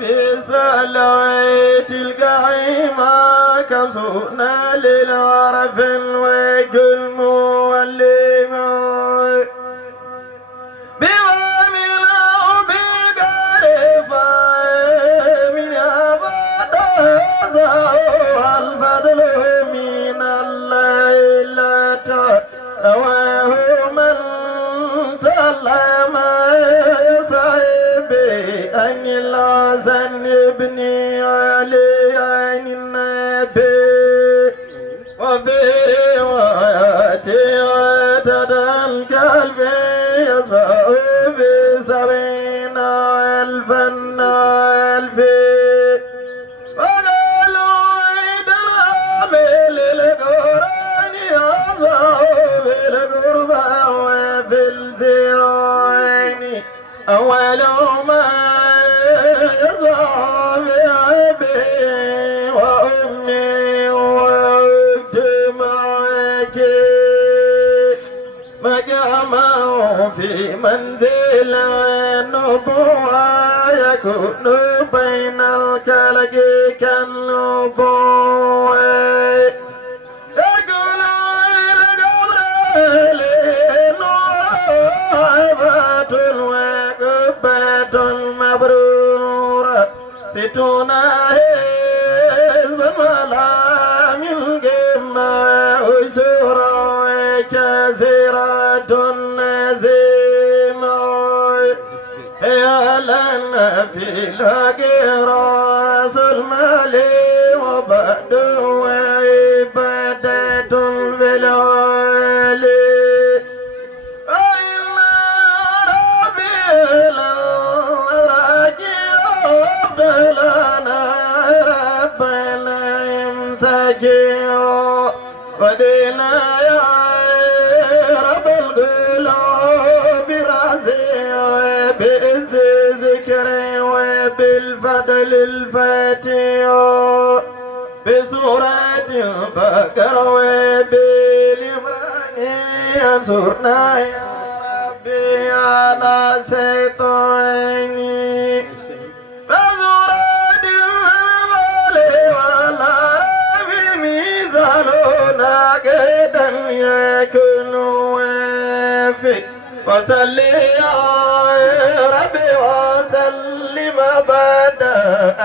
في سلويت القعيمة كمسونا للعرف وكل مولم بوامنا وبقرفة من أبدا الفضل من الليلة رواه من سلم صاحبي أن الحسن ابني علي عن النبي وفي رواية عدد الكلب يصفى ب70 ألفا ألفين وقالوا إذا عامل القرآن يصفى بالقربى وفي الزراعين أول ما يصفى بأبي وأمي وعد معك مقامه في منزل النبوة يكون بين الكلك كالنبوة يقول إلى نوبة وقبة مبرورة 60 حزب ملا من قمة وسورة كثيرة نزيمة يا لنا في لاقي راس المالي وبعد وعبادة في العالي إن ربي للراجي أفضلنا ربنا يمسكي ودينا يا رب القلوب راسي وبإذ ذكري وبالفضل الفاتح بسورة البقرة وبالإمران انصرنا يا ربي على شيطاني بسورة المال والعرب ميزاننا قيدا يكون وافي وصلي يا ربي وسلم أبدا